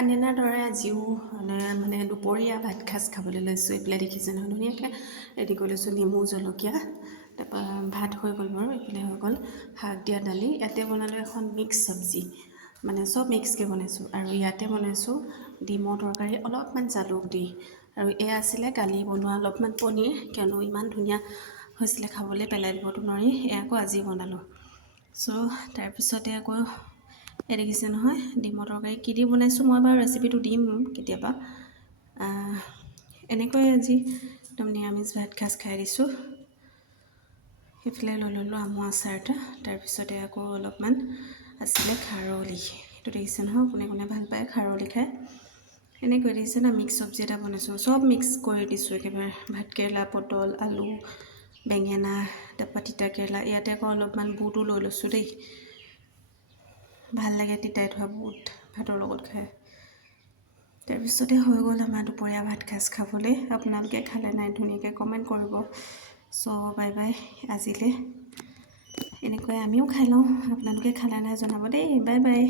আনদিনাৰ দৰে আজিও মানে দুপৰীয়া ভাত সাজ খাবলৈ লৈছোঁ। এইফালে দেখিছে নহয় ধুনীয়াকৈ ৰেডি কৰি লৈছোঁ, নেমু জলকীয়া, তাৰপৰা ভাত হৈ গ'ল বাৰু। এইফালে হৈ গ'ল শাক দিয়া দালি। ইয়াতে বনালোঁ এখন মিক্স চব্জি, মানে চব মিক্সকৈ বনাইছোঁ। আৰু ইয়াতে বনাইছোঁ ডিমৰ তৰকাৰী অলপমান জালুক দি। আৰু এয়া আছিলে কালি বনোৱা অলপমান পনীৰ, কিয়নো ইমান ধুনীয়া হৈছিলে খাবলৈ, পেলাই দিবতো নোৱাৰি। এয়া আকৌ আজি বনালোঁ। চ' তাৰপিছতে আকৌ এই দেখিছে নহয় ডিমৰ তৰকাৰী কি দি বনাইছোঁ, মই বাৰু ৰেচিপিটো দিম কেতিয়াবা। এনেকৈ আজি একদম নিৰামিষ ভাত সাজ খাই দিছোঁ। সেইফালে লৈ ল'লোঁ আমৰ আচাৰ এটা, তাৰপিছতে আকৌ অলপমান আছিলে খাৰলি। সেইটো দেখিছে নহয়, কোনে কোনে ভাল পায় খাৰলি খাই। এনেকৈ দেখিছে না মিক্স চব্জি এটা বনাইছোঁ, চব মিক্স কৰি দিছোঁ একেবাৰে। ভাতকেৰেলা, পটল, আলু, বেঙেনা, তাৰপৰা তিতা কেৰেলা। ইয়াতে আকৌ অলপমান বুটো লৈ লৈছোঁ দেই, ভাল লাগে তিতাই থোৱা বুট ভাতৰ লগত খাই। তাৰপিছতে হৈ গ'ল আমাৰ দুপৰীয়া ভাত সাজ খাবলৈ। আপোনালোকে খালে নাই ধুনীয়াকৈ কমেণ্ট কৰিব। চ' বাই বাই আজিলৈ। এনেকৈ আমিও খাই লওঁ, আপোনালোকে খালে নাই জনাব দেই। Bye bye.